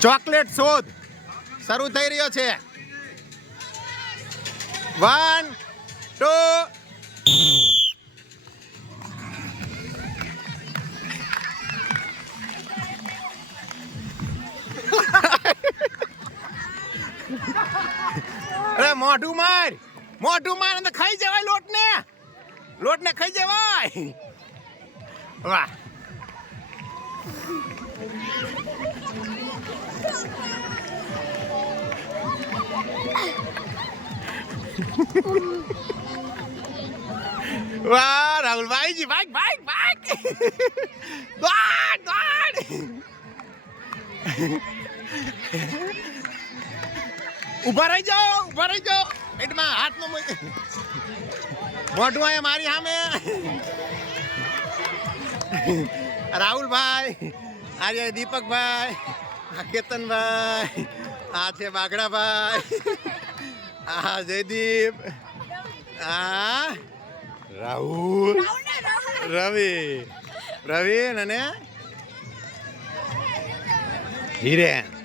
chocolate શોધ શરૂ થઈ રહ્યો છે 1 2 અરે મોઢું માર અને ખાઈ જવાય લોટને ખાઈ જવાય વાહ વાહ રાહુલભાઈજી ભાગ દોડ ઉભા રહી જાઓ પેટમાં હાથ નો મોઢું અહીંયા મારી સામે રાહુલભાઈ આર્ય દીપકભાઈ આ કેતનભાઈ આ છે બાગડાભાઈ આ જયદીપ આ રાહુલ રવિ અને હિરેન